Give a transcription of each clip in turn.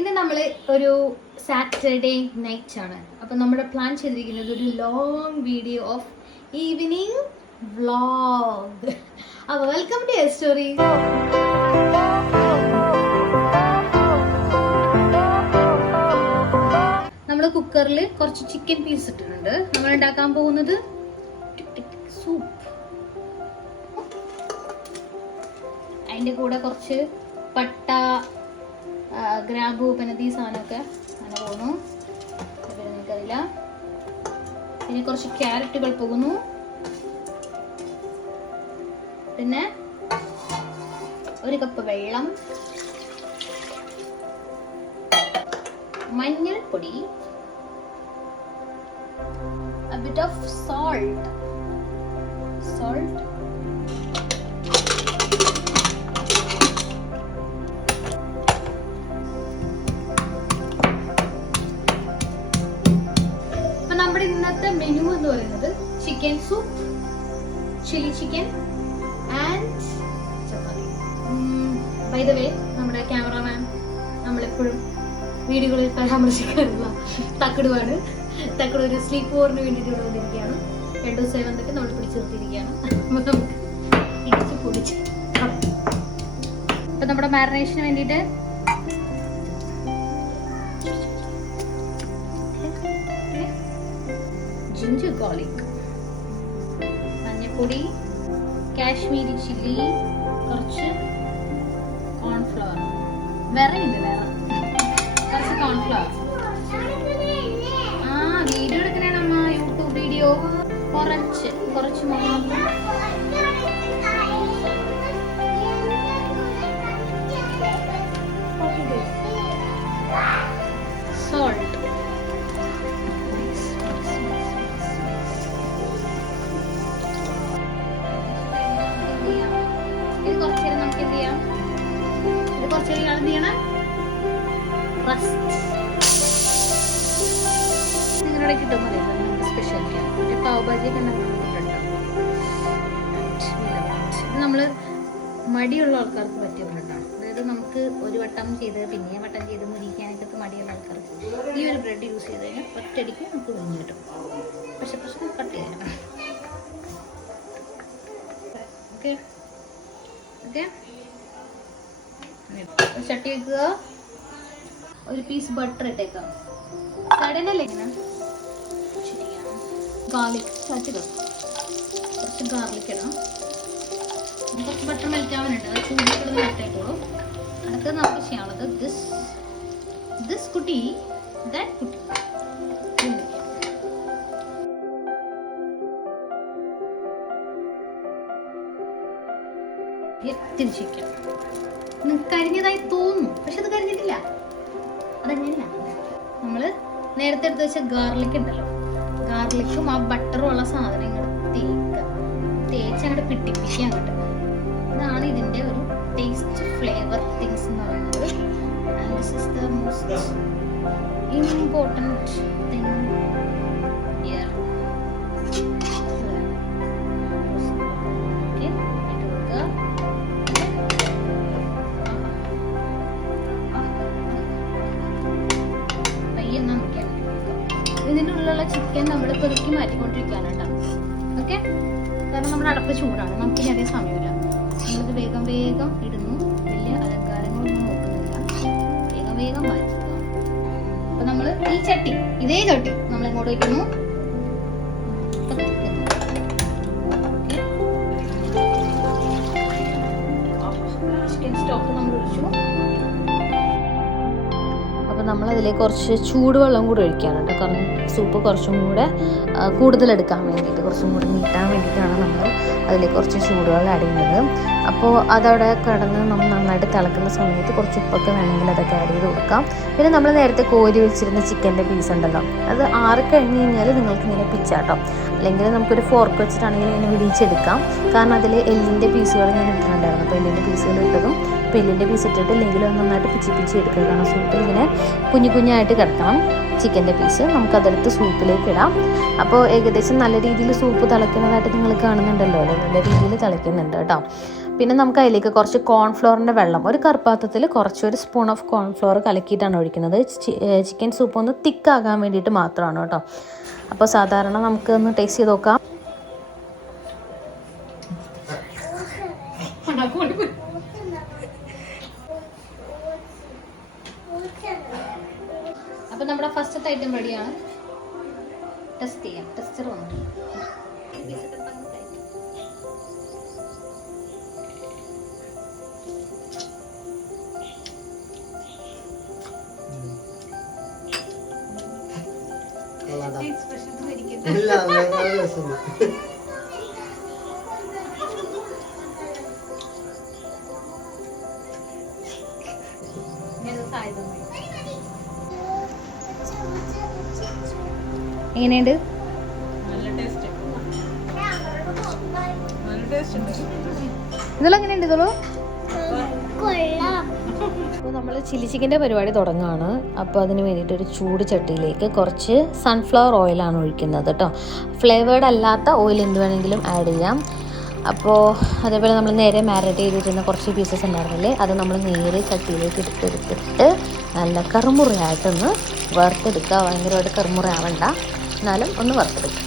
ഇന്ന് നമ്മൾ ഒരു സാറ്റർഡേ നൈറ്റ് ആണ്. അപ്പം നമ്മുടെ പ്ലാൻ ചെയ്തിരിക്കുന്നത് ഒരു long video of evening vlog. അപ്പോൾ വെൽക്കം ടു എ സ്റ്റോറി. നമ്മൾ കുക്കറിൽ കുറച്ച് ചിക്കൻ പീസ് ഇട്ടിട്ടുണ്ട്. നമ്മൾ ഉണ്ടാക്കാൻ പോകുന്നത് സൂപ്പ്. അതിൻ്റെ കൂടെ കുറച്ച് പട്ട, ഗ്രാമ്പൂ, പനതി സാധനമൊക്കെ അങ്ങനെ പോകുന്നു. പിന്നെ നിങ്ങൾക്കറിയില്ല. പിന്നെ കുറച്ച് ക്യാരറ്റുകൾ പോകുന്നു. പിന്നെ 1 കപ്പ് വെള്ളം, മഞ്ഞൾപ്പൊടി, a bit of salt. നമ്മുടെ ഇന്നത്തെ മെനു എന്ന് പറയുന്നത് chicken soup, chilli chicken and chapati. By the way, നമ്മുടെ ക്യാമറാമാൻ നമ്മളെപ്പോഴും വീഡിയോകളിൽ പരാമർശിക്കാറുള്ള തക്കടുവാണ്. തക്കട് ഒരു സ്ലീപ്പ് ഓവറിന് വേണ്ടിയിട്ട് ഇവിടെ വന്നിരിക്കുകയാണ്. 2 ദിവസമായി വന്നിട്ട് നമ്മൾ പിടിച്ചു നിർത്തിയിരിക്കുകയാണ്. അപ്പോൾ നമുക്ക് ഇടിച്ച് പൊടിച്ച് ഇപ്പം നമ്മുടെ മാരിനേഷന് വേണ്ടിയിട്ട് ജിഞ്ചർ ഗാർലിക്, മഞ്ഞൾപ്പൊടി, കാശ്മീരി ചില്ലി, കുറച്ച് കോൺഫ്ലവർ, കുറച്ച് കോൺഫ്ലവർ. വീഡിയോ എടുക്കണേണ് അമ്മ, യൂട്യൂബ് വീഡിയോ. കുറച്ച് മാത്രം. സോൾട്ട്. ഇത് കുറച്ചേരം നമുക്ക് എന്ത് ചെയ്യാം, ഇത് കുറച്ചേരം എന്ത് ചെയ്യണം, റസ്റ്റ്. നിങ്ങളുടെ കിട്ടും പറയുന്നത് നമുക്ക് സ്പെഷ്യാലിറ്റിയാണ്. മറ്റേ പാവഭാജിയൊക്കെ ഉണ്ടാക്കുന്നുണ്ട്. ഇത് നമ്മൾ മടിയുള്ള ആൾക്കാർക്ക് പറ്റിയ ബ്രെഡാണ്. അതായത് നമുക്ക് ഒരു വട്ടം ചെയ്ത് പിന്നെയും വട്ടം ചെയ്ത് മുരിക്കാനൊക്കെ മടിയുള്ള ആൾക്കാർക്ക് ഈ ഒരു ബ്രെഡ് യൂസ് ചെയ്ത് കഴിഞ്ഞാൽ ഒറ്റയടിക്ക് നമുക്ക് കഴിഞ്ഞ് കിട്ടും. പക്ഷെ കട്ട് ചെയ്യാം. Okay okay. ചട്ടി വെക്കുക, ഒരു പീസ് ബട്ടർ ഇട്ടേക്കാം. കടനല്ലേ ഇങ്ങനെ ഗാർലിക് ചാറ്റുക, കുറച്ച് ഗാർലിക് ഇടാം. കുറച്ച് ബട്ടർ മെൽറ്റ് ആവാനുണ്ട്, അത് ചൂടിക്കുന്നത് മെൽറ്റായിട്ടോളൂ. അടുത്തത് നമുക്ക് ചെയ്യാനുള്ളത് ദിസ് കുട്ടി ദാറ്റ് കുട്ടി. തിരിച്ചിരിക്കാം. നിങ്ങൾക്ക് കരിഞ്ഞതായി തോന്നും, പക്ഷെ അത് കരിഞ്ഞിട്ടില്ല. അതെങ്ങനെയാണ്, നമ്മൾ നേരത്തെ എടുത്ത് വെച്ച ഗാർലിക് ഉണ്ടല്ലോ, ഗാർലിക്കും ആ ബട്ടറും ഉള്ള സാധനങ്ങൾ തേച്ചങ്ങോട്ട് പിടിപ്പിക്കുക അങ്ങോട്ട്. ഇതാണ് ഇതിൻ്റെ ഒരു ടേസ്റ്റ് ഫ്ലേവർ തിങ്സ് എന്ന് പറയുന്നത്. And this is the most important thing here. Okay, ഇട്ട് കൊടുക്കുക. പയ്യെന്നാ നോക്കിയാൽ ഇതിൻ്റെ ഉള്ളിലുള്ള ചിക്കൻ നമ്മൾ പെറുക്കി മാറ്റിക്കൊണ്ടിരിക്കുകയാണ് കേട്ടോ. ഓക്കെ, കാരണം നമ്മുടെ അടുപ്പ് ചൂടാണ്, നമുക്കിനി അതേ സമയമില്ല. നമ്മളിത് വേഗം ഇടുന്നു, വലിയ അലങ്കാരങ്ങളൊന്നും നോക്കുന്നില്ല, വേഗം മാറ്റുക. അപ്പൊ നമ്മൾ ഈ ചട്ടി, ഇതേ ചട്ടി നമ്മൾ എങ്ങോട്ട് വയ്ക്കുന്നു, ചിക്കൻ സ്റ്റോക്ക് നമ്മൾ ഒഴിച്ചു. അപ്പോൾ നമ്മളതിലേക്ക് കുറച്ച് ചൂടുവെള്ളം കൂടെ ഒഴിക്കുകയാണ് കേട്ടോ. കാരണം സൂപ്പ് കുറച്ചും കൂടെ കൂടുതലെടുക്കാൻ വേണ്ടിയിട്ട്, കുറച്ചും കൂടി നീട്ടാൻ വേണ്ടിയിട്ടാണ് നമ്മൾ അതിലേക്ക് കുറച്ച് ചൂടുവെള്ളം ആഡ് ചെയ്യുന്നത്. അപ്പോൾ അതവിടെ കിടന്ന് നമ്മൾ നന്നായിട്ട് തിളക്കുന്ന സമയത്ത് കുറച്ച് ഉപ്പൊക്കെ വേണമെങ്കിൽ അതൊക്കെ ആഡ് ചെയ്ത് കൊടുക്കാം. പിന്നെ നമ്മൾ നേരത്തെ കോരി വെച്ചിരുന്ന ചിക്കൻ്റെ പീസ് ഉണ്ടല്ലോ, അത് ആറിക്കഴിഞ്ഞ് കഴിഞ്ഞാൽ നിങ്ങൾക്ക് ഇങ്ങനെ പിച്ചാട്ടോ, അല്ലെങ്കിൽ നമുക്കൊരു ഫോർക്ക് വെച്ചിട്ടാണെങ്കിൽ ഇങ്ങനെ വിടിച്ചെടുക്കാം. കാരണം അതിൽ എല്ലിൻ്റെ പീസുകൾ ഞാൻ ഇട്ടിട്ടുണ്ടായിരുന്നു. അപ്പോൾ എല്ലിൻ്റെ പീസുകൾ ഇട്ടതും ഇപ്പോൾ എല്ലിൻ്റെ പീസ് ഇട്ടിട്ടില്ലെങ്കിൽ നന്നായിട്ട് പിച്ചി എടുക്കുക. കാരണം സൂപ്പിൽ ഇങ്ങനെ കുഞ്ഞായിട്ട് കിടക്കണം ചിക്കൻ്റെ പീസ്. നമുക്കതെടുത്ത് സൂപ്പിലേക്ക് ഇടാം. അപ്പോൾ ഏകദേശം നല്ല രീതിയിൽ സൂപ്പ് തിളയ്ക്കുന്നതായിട്ട് നിങ്ങൾ കാണുന്നുണ്ടല്ലോ, നല്ല രീതിയിൽ തിളയ്ക്കുന്നുണ്ട് കേട്ടോ. പിന്നെ നമുക്ക് അതിലേക്ക് കുറച്ച് കോൺഫ്ലോറിൻ്റെ വെള്ളം, ഒരു കറുപ്പാത്രത്തിൽ ഒരു സ്പൂൺ ഓഫ് കോൺഫ്ലോർ കലക്കിയിട്ടാണ് ഒഴിക്കുന്നത്. ചിക്കൻ സൂപ്പ് ഒന്ന് തിക്കാകാൻ വേണ്ടിയിട്ട് മാത്രമാണ് കേട്ടോ. അപ്പോൾ സാധാരണ നമുക്ക് ഒന്ന് ടേസ്റ്റ് ചെയ്ത് നോക്കാം. അപ്പോൾ നമ്മുടെ ഫസ്റ്റത്തെ ഐറ്റം റെഡിയാണ്. ടെസ്റ്റ് ചെയ്യാം. ടെസ്റ്റർ വന്നു. എങ്ങനെയുണ്ട്? ഇതെല്ലാം എങ്ങനെയുണ്ട്? ഇതോളൂ. അപ്പോൾ നമ്മൾ ചില്ലി ചിക്കൻ്റെ പരിപാടി തുടങ്ങുകയാണ്. അപ്പോൾ അതിന് വേണ്ടിയിട്ട് ഒരു ചൂട് ചട്ടിയിലേക്ക് കുറച്ച് സൺഫ്ലവർ ഓയിലാണ് ഒഴിക്കുന്നത് കേട്ടോ. ഫ്ലേവേർഡ് അല്ലാത്ത ഓയിൽ എന്ത് വേണമെങ്കിലും ആഡ് ചെയ്യാം. അപ്പോൾ അതേപോലെ നമ്മൾ നേരെ മാരിനേറ്റ് ചെയ്തിരുന്ന കുറച്ച് പീസസ് ഉണ്ടായിരുന്നില്ലേ, അത് നമ്മൾ നേരെ ചട്ടിയിലേക്ക് എടുത്തിട്ട് നല്ല കറുമുറയായിട്ടൊന്ന് വറുത്തെടുക്കുക. ഭയങ്കരമായിട്ട് കറുമുറയാവണ്ട, എന്നാലും ഒന്ന് വറുത്തെടുക്കുക.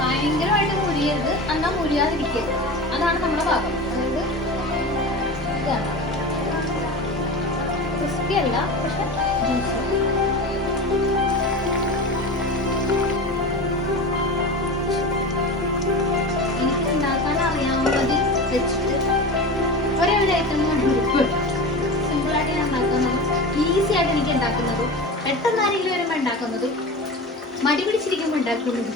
ഭയങ്കരമായിട്ട് മുരിയരുത്, എന്നാൽ മുരിയാതിരിക്കരുത്. അതാണ് നമ്മുടെ ഭാഗം. അതായത് ഇതാണ് ക്രിസ്പി അല്ല, പക്ഷെ ജ്യൂസ്. എനിക്ക് ഉണ്ടാക്കാൻ അറിയാവുന്നത് വെച്ചിട്ട് ഒരേ ഒരു ഐറ്റം സിമ്പിളായിട്ട് ഞാൻ ഉണ്ടാക്കുന്നത്, ഈസി ആയിട്ട് എനിക്ക് ഉണ്ടാക്കുന്നത്, പെട്ടെന്ന് ആരെങ്കിലും വരുമ്പോൾ ഉണ്ടാക്കുന്നത്, മടി പിടിച്ചിരിക്കുമ്പോൾ ഉണ്ടാക്കുന്നത്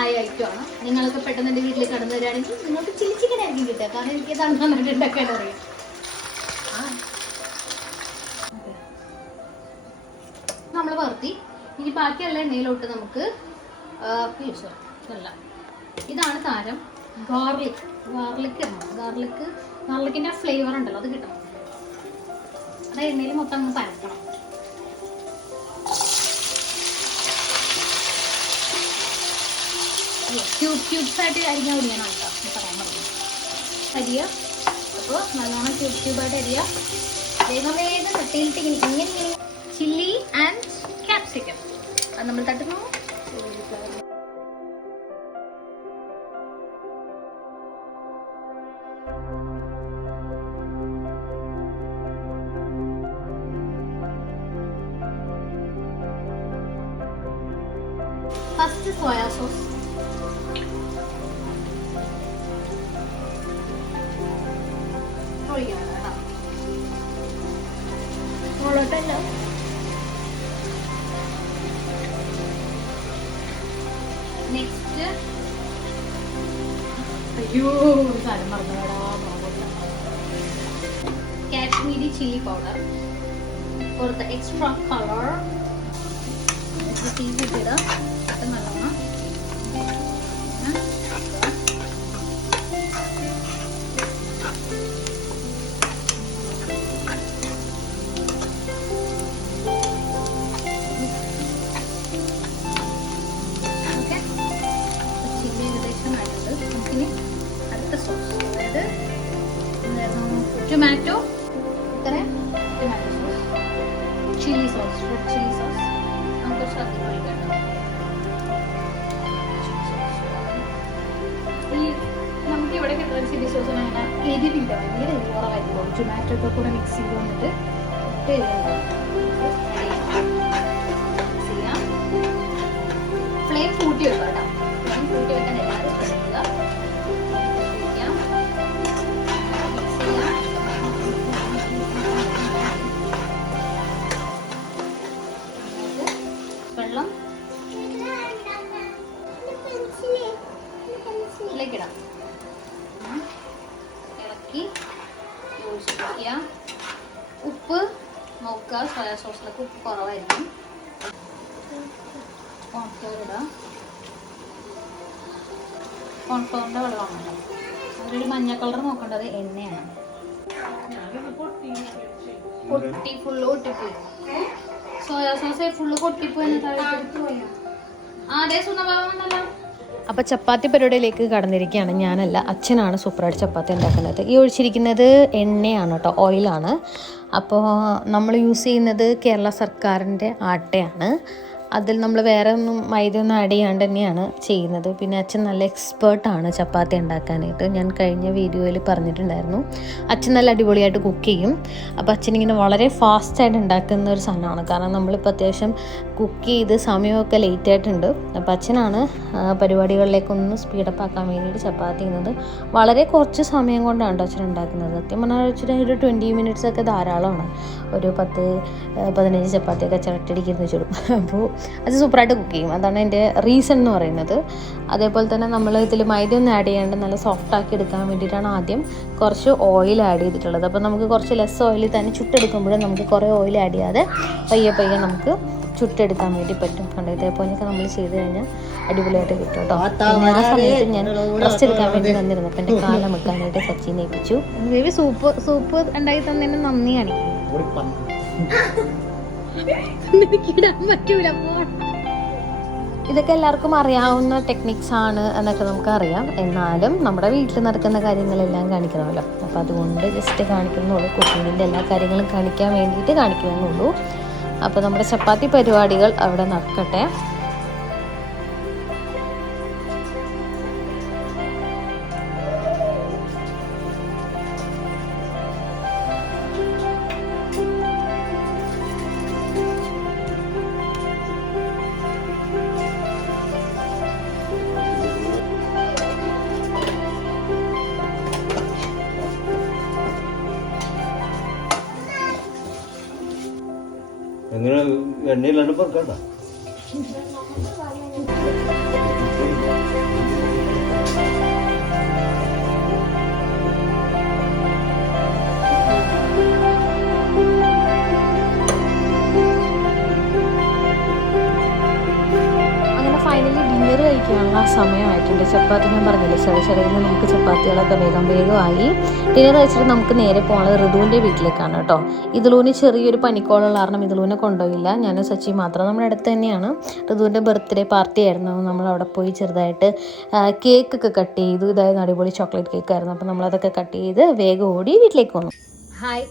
ആയ ഐറ്റമാണ്. നിങ്ങളൊക്കെ പെട്ടെന്ന് എൻ്റെ വീട്ടിൽ കടന്നു വരികയാണെങ്കിൽ നിങ്ങൾക്ക് ചില്ലി ചിക്കൻ ആയിരിക്കും കിട്ടുക. കാരണം എനിക്ക് നന്നായിട്ട് ഉണ്ടാക്കാൻ അറിയാം. നമ്മൾ വറുത്തി ഇനി ബാക്കിയുള്ള എണ്ണയിലോട്ട് നമുക്ക് അല്ല, ഇതാണ് താരം. ഗാർലിക്കിൻ്റെ ഫ്ലേവർ ഉണ്ടല്ലോ, അത് കിട്ടണം. അത് എണ്ണയിൽ മൊത്തം അങ്ങ് പരക്കണം. ക്യൂബ്സ് ആയിട്ട് അരിഞ്ഞാൽ ഒടിയണം കേട്ടോ, പറയാൻ പറഞ്ഞു. അരിയ അപ്പോൾ നല്ലോണം ക്യൂബായിട്ട് അരിയ. വേഗം തട്ടിയിട്ട് ഇങ്ങനെ ചില്ലി ആൻഡ് ക്യാപ്സിക്കം അത് നമ്മൾ തട്ടുന്നു. First soya sauce, next Kashmiri chilli powder for the extra colour. നല്ലോണം ടൊമാറ്റോ, ഇത്രയും tomato sauce, chilli sauce, red chilli sauce നമുക്ക് അധികം ഒഴിക്കണം. ഈ നമുക്ക് ഇവിടെ കിട്ടുന്ന ചില്ലി സോസ് അങ്ങനെ എരിവില്ല, ഭയങ്കര എരിവ് കുറവായിരിക്കും. ടൊമാറ്റോ ഒക്കെ കൂടെ മിക്സ് ചെയ്ത് വന്നിട്ട് ചെയ്യാം. ഫ്ലെയിം കൂട്ടി വെക്കാം കേട്ടോ. ഫ്ലെയിം കൂട്ടി വെക്കാൻ എല്ലാവരും ശ്രമിക്കുക. വെള്ളം ചെയ്യാം, ഉപ്പ് നോക്കുക, സോയാ സോസിലൊക്കെ ഉപ്പ് കുറവായിരിക്കും. കോൺഫ്ലവർ ഇടാം. കോൺഫ്ലവറിൻ്റെ വെള്ളമാണല്ലോ. അതിലൊരു മഞ്ഞ കളർ നോക്കേണ്ടത് എണ്ണയാണ്. പൊട്ടി ഫുള്ള് പൊട്ടിപ്പോയി. സോയാ സോസ് ഫുള്ള് പൊട്ടിപ്പോയി. അതെ സുന്നഭാവമല്ലോ. അപ്പോൾ ചപ്പാത്തി പരിപാടിയിലേക്ക് കടന്നിരിക്കുകയാണ്. ഞാനല്ല, അച്ഛനാണ് സൂപ്പറായിട്ട് ചപ്പാത്തി ഉണ്ടാക്കുന്നത്. ഈ ഒഴിച്ചിരിക്കുന്നത് എണ്ണയാണ് കേട്ടോ, ഓയിലാണ്. അപ്പോൾ നമ്മൾ യൂസ് ചെയ്യുന്നത് കേരള സർക്കാരിൻ്റെ ആട്ടയാണ്. അതിൽ നമ്മൾ വേറെ ഒന്നും മൈദയൊന്നും ആഡ് ചെയ്യാണ്ട് തന്നെയാണ് ചെയ്യുന്നത്. പിന്നെ അച്ഛൻ നല്ല എക്സ്പേർട്ടാണ് ചപ്പാത്തി ഉണ്ടാക്കാനായിട്ട്. ഞാൻ കഴിഞ്ഞ വീഡിയോയിൽ പറഞ്ഞിട്ടുണ്ടായിരുന്നു. അച്ഛൻ നല്ല അടിപൊളിയായിട്ട് കുക്ക് ചെയ്യും. അപ്പോൾ അച്ഛനിങ്ങനെ വളരെ ഫാസ്റ്റായിട്ട് ഉണ്ടാക്കുന്ന ഒരു സാധനമാണ്. കാരണം നമ്മളിപ്പോൾ അത്യാവശ്യം കുക്ക് ചെയ്ത് സമയമൊക്കെ ലേറ്റ് ആയിട്ടുണ്ട്. അപ്പോൾ അച്ഛനാണ് പരിപാടികളിലേക്കൊന്ന് സ്പീഡപ്പ് ആക്കാൻ വേണ്ടിയിട്ട് ചപ്പാത്തി ചെയ്യുന്നത്. വളരെ കുറച്ച് സമയം കൊണ്ടാണ് അച്ഛൻ ഉണ്ടാക്കുന്നത്. സത്യം പറഞ്ഞാൽ ഒരു 20 മിനിറ്റ്സ് ഒക്കെ ധാരാളമാണ്. ഒരു 10-15 ചപ്പാത്തിയൊക്കെ ചിരട്ടടിക്കുന്ന ചുടും. അപ്പോൾ അത് സൂപ്പറായിട്ട് കുക്ക് ചെയ്യും. അതാണ് എൻ്റെ റീസൺ എന്ന് പറയുന്നത്. അതേപോലെ തന്നെ നമ്മൾ ഇതിൽ മൈദയൊന്നും ആഡ് ചെയ്യാണ്ട് നല്ല സോഫ്റ്റാക്കി എടുക്കാൻ വേണ്ടിയിട്ടാണ് ആദ്യം കുറച്ച് ഓയിൽ ആഡ് ചെയ്തിട്ടുള്ളത്. അപ്പോൾ നമുക്ക് കുറച്ച് ലെസ് ഓയിൽ തന്നെ ചുട്ടെടുക്കുമ്പോഴും നമുക്ക് കുറേ ഓയിൽ ആഡ് ചെയ്യാതെ പയ്യെ നമുക്ക് ചുട്ടെടുക്കാൻ വേണ്ടി പറ്റും. കണ്ടോ, ഇതേപോലെയൊക്കെ നമ്മൾ ചെയ്ത് കഴിഞ്ഞാൽ അടിപൊളിയായിട്ട് കിട്ടും കേട്ടോ. പിന്നെ ആ സമയത്ത് ഞാൻ റെസ്റ്റ് എടുക്കാൻ വേണ്ടി വന്നിരുന്നു. അപ്പം എൻ്റെ കാലം വെക്കാനായിട്ട് സച്ചിനെ ഏൽപ്പിച്ചു. ബേബി സൂപ്പ് ഉണ്ടാക്കി തന്നതിന് നന്ദി കാണിക്കും. ഇടാൻ പറ്റൂല. ഇതൊക്കെ എല്ലാവർക്കും അറിയാവുന്ന ടെക്നിക്സ് ആണ് എന്നൊക്കെ നമുക്കറിയാം. എന്നാലും നമ്മുടെ വീട്ടിൽ നടക്കുന്ന കാര്യങ്ങളെല്ലാം കാണിക്കണമല്ലോ. അപ്പോൾ അതുകൊണ്ട് ജസ്റ്റ് കാണിക്കുന്നുള്ളൂ. കുക്കിങ്ങിൻ്റെ എല്ലാ കാര്യങ്ങളും കാണിക്കാൻ വേണ്ടിയിട്ട് കാണിക്കുന്നുള്ളൂ. അപ്പോൾ നമ്മുടെ ചപ്പാത്തി പരിപാടികൾ അവിടെ നടക്കട്ടെ. എങ്ങനെ എണ്ണയിലാണ് പറക്കണ്ട. ഫൈനലി ഡിന്നർ കഴിക്കാനുള്ള സമയമായിട്ടുണ്ട്. ചപ്പാത്തി ഞാൻ പറഞ്ഞില്ലേ, ചെറിയ നമുക്ക് ചപ്പാത്തികളൊക്കെ വേഗമായി. ഡിന്നർ കഴിച്ചിട്ട് നമുക്ക് നേരെ പോകുന്നത് ഋതുവിൻ്റെ വീട്ടിലേക്കാണ് കേട്ടോ. ഇതിലൂന് ചെറിയൊരു പനിക്കോളുള്ള കാരണം ഇതിലൂനെ കൊണ്ടുപോയില്ല. ഞാൻ സച്ചി മാത്രം. നമ്മുടെ അടുത്ത് തന്നെയാണ്. ഋതുവിൻ്റെ ബർത്ത്ഡേ പാർട്ടി ആയിരുന്നു. നമ്മളവിടെ പോയി ചെറുതായിട്ട് കേക്കൊക്കെ കട്ട് ചെയ്തു. ഇതായിരുന്നു അടിപൊളി ചോക്ലേറ്റ് കേക്കായിരുന്നു. അപ്പോൾ നമ്മളതൊക്കെ കട്ട് ചെയ്ത് വേഗം ഓടി വീട്ടിലേക്ക് വന്നു. ഹായ്,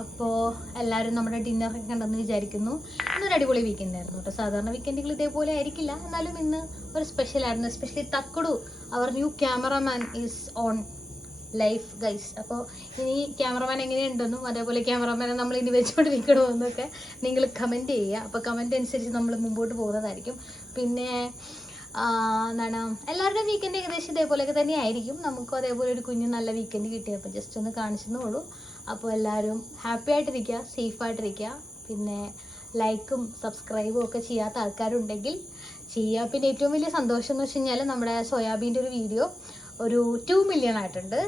അപ്പോൾ എല്ലാവരും നമ്മുടെ ഡിന്നറൊക്കെ കണ്ടെന്ന് വിചാരിക്കുന്നു. ഇന്നൊരു അടിപൊളി വീക്കെൻഡ് ആയിരുന്നു കേട്ടോ. സാധാരണ വീക്കെൻഡുകൾ ഇതേപോലെ ആയിരിക്കില്ല, എന്നാലും ഇന്ന് ഒരു സ്പെഷ്യലായിരുന്നു. Especially Thakkudu, our new cameraman is on life guys. അപ്പോൾ ഇനി ക്യാമറമാൻ എങ്ങനെയുണ്ടെന്നും അതേപോലെ ക്യാമറമാനെ നമ്മൾ ഇനി വെച്ചുകൊണ്ടിരിക്കണമെന്നൊക്കെ നിങ്ങൾ കമൻറ്റ് ചെയ്യുക. അപ്പോൾ കമൻറ്റ് അനുസരിച്ച് നമ്മൾ മുമ്പോട്ട് പോകുന്നതായിരിക്കും. പിന്നെ എന്താണ്, എല്ലാവരുടെയും വീക്കെൻഡ് ഏകദേശം ഇതേപോലെയൊക്കെ തന്നെ ആയിരിക്കും. നമുക്കും അതേപോലെ ഒരു കുഞ്ഞ് നല്ല വീക്കെൻഡ് കിട്ടിയപ്പോൾ ജസ്റ്റ് ഒന്ന് കാണിച്ചെന്നുള്ളൂ. അപ്പോൾ എല്ലാവരും ഹാപ്പി ആയിട്ടിരിക്കുക, സേഫായിട്ടിരിക്കുക. പിന്നെ ലൈക്കും സബ്സ്ക്രൈബും ഒക്കെ ചെയ്യാത്ത ആൾക്കാരുണ്ടെങ്കിൽ ചെയ്യുക. പിന്നെ ഏറ്റവും വലിയ സന്തോഷം എന്ന് വെച്ച് കഴിഞ്ഞാൽ നമ്മുടെ സോയാബീൻ്റെ ഒരു വീഡിയോ ഒരു 2 മില്യൺ ആയിട്ടുണ്ട്.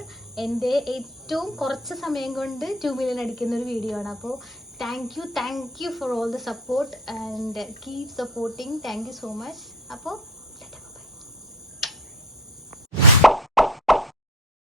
എൻ്റെ ഏറ്റവും കുറച്ച് സമയം കൊണ്ട് 2 മില്യൺ അടിക്കുന്ന ഒരു വീഡിയോ ആണ്. അപ്പോൾ thank you for all the support and keep supporting. Thank you so much. അപ്പോൾ